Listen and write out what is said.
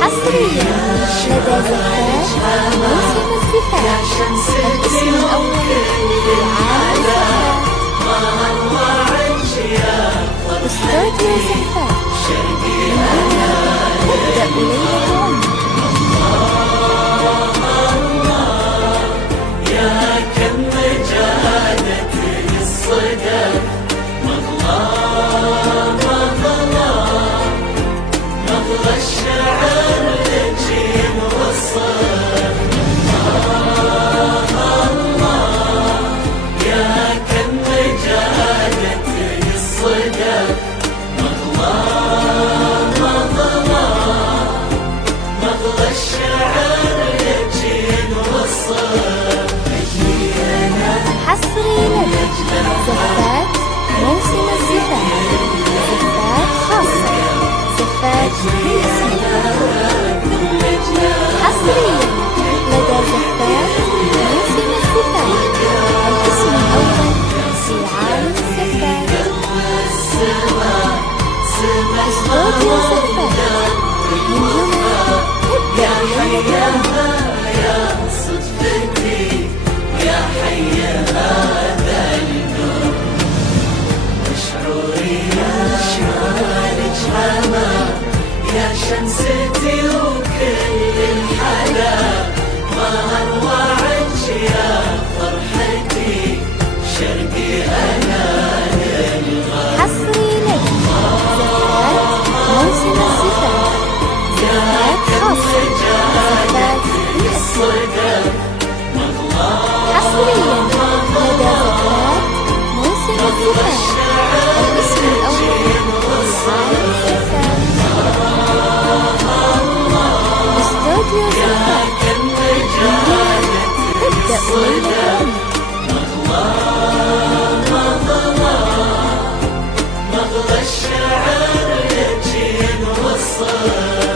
حصريا لدى زفاف موسم الزفاف. الاسم الأول للعالم استوديو زفاف. من هنا تبدأ ليلة عمر. حصري لدى زفات موسم الزفاف. زفات خاصة، زفات حصريا لدى زفات موسم الزفاف. الاسم الأول في عالم الزفات استوديو زفاف. من هنا تبدأ ليلة يا شمستي وكل الحلا ما أروع عنك يا فرحتي شرقي أنا للغرب. حصري لك زفات موسم الزفاف. زفات خاصة، زفات الصدف. حصريا لدى زفات موسم الزفاف. الاسم الأول لعالم الزفاف استوديو زفاف. من هنا تبدأ ليلة عمر. مغلى الشعر يجي نوصل